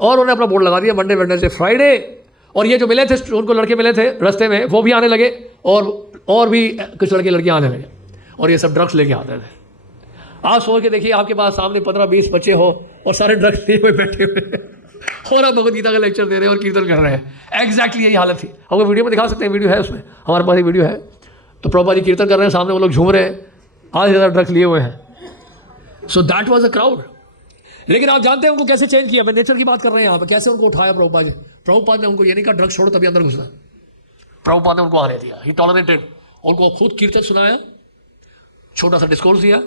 और उन्होंने अपना बोर्ड लगा दिया मंडे वेडनेसडे फ्राइडे। और ये जो मिले थे उनको लड़के मिले थे रास्ते में, वो भी आने लगे और भी कुछ लड़के लड़कियाँ आने लगे, और ये सब ड्रग्स लेके आते थे। आप सोच के देखिए, आपके पास सामने 15-20 बच्चे हो और सारे ड्रग्स लिए हुए बैठे हुए और आप भगवद गीता का लेक्चर दे रहे हैं और कीर्तन कर रहे हैं। एग्जैक्टली यही हालत थी। हमको वीडियो में दिखा सकते हैं, वीडियो है उसमें, हमारे पास एक वीडियो है। तो प्रभुपाद जी कीर्तन कर रहे हैं, सामने वो लोग झूम रहे हैं, आज ज़्यादा ड्रग्स लिए हुए हैं। So that was a crowd. लेकिन आप जानते हैं उनको कैसे चेंज किया? मैं नेचर की बात कर रहे हैं यहाँ पे, कैसे उनको उठाया प्रभुपाद जी। प्रभुपाद ने उनको ये नहीं कहा ड्रग्स छोड़ो तभी अंदर घुसना, प्रभुपाद ने उनको आने दिया। ही टॉलरेटेड, उनको खुद कीर्तन सुनाया, छोटा सा डिस्कोर्स दिया,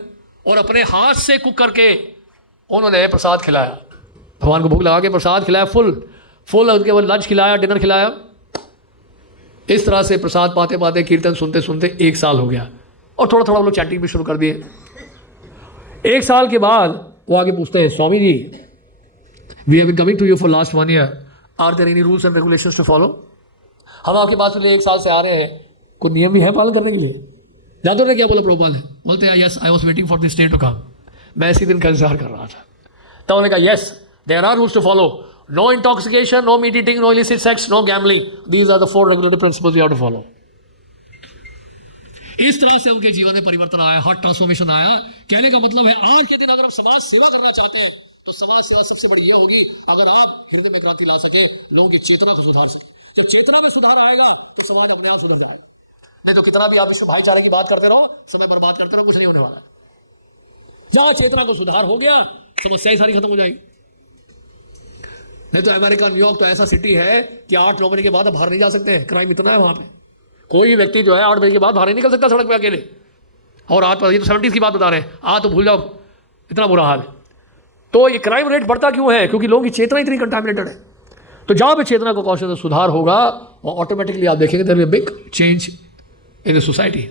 और अपने हाथ से कुक करके उन्होंने प्रसाद खिलाया। भगवान को भूख लगा के प्रसाद खिलाया, फुल उसके बाद लंच खिलाया, डिनर खिलाया। इस तरह से प्रसाद पाते पाते, कीर्तन सुनते सुनते 1 साल हो गया, और थोड़ा थोड़ा वो लोग चैंटिंग भी शुरू कर दिए। 1 साल के बाद वो आगे पूछते हैं, Swami ji we have been coming to you for last 1 year, are there any rules and regulations to follow? हम आपके पास पिछले 1 साल से आ रहे हैं, कोई नियम भी है पालन करने के लिए? जानते हो क्या बोला प्रभुपाल ने? बोलते हैं yes I was waiting for this day to come. मैं इसी दिन का इंतजार कर रहा था। तब उन्होंने कहा yes there are rules to follow, no intoxication, no meat eating, no illicit sex, no gambling, these are the 4 regulatory principles we have to follow. इस तरह से उनके जीवन में परिवर्तन आया, हार्ट ट्रांसफॉर्मेशन आया। कहने का मतलब है आज के दिन अगर हम समाज सेवा करना चाहते हैं तो समाज सेवा सबसे बड़ी यह होगी अगर आप हृदय में क्रांति ला सके, लोगों की चेतना को सुधार सके। जब चेतना में सुधार आएगा तो समाज अपने आप सुधर जाएगा। नहीं तो कितना भी आप विश्व भाईचारे की बात करते रहो, समय बर्बाद करते रहो, कुछ नहीं होने वाला है। जहां चेतना को सुधार हो गया समस्याएं सारी खत्म हो जाएगी। नहीं तो अमेरिका, न्यूयॉर्क तो ऐसा सिटी है कि 8-9 बजे के बाद बाहर नहीं जा सकते हैं, क्राइम इतना है वहां पे। कोई व्यक्ति जो है 8 बजे के बाद बाहर नहीं निकल सकता सड़क पे अकेले। और आज ये तो 70s की बात बता रहे हैं, आज तो भूल जाओ, इतना बुरा हाल है। तो ये क्राइम रेट बढ़ता क्यों है? क्योंकि लोगों की चेतना इतनी कंटामिनेटेड है। तो जहां पे चेतना को कौशल से सुधार होगा और ऑटोमेटिकली आप देखेंगे there will be big change in the society.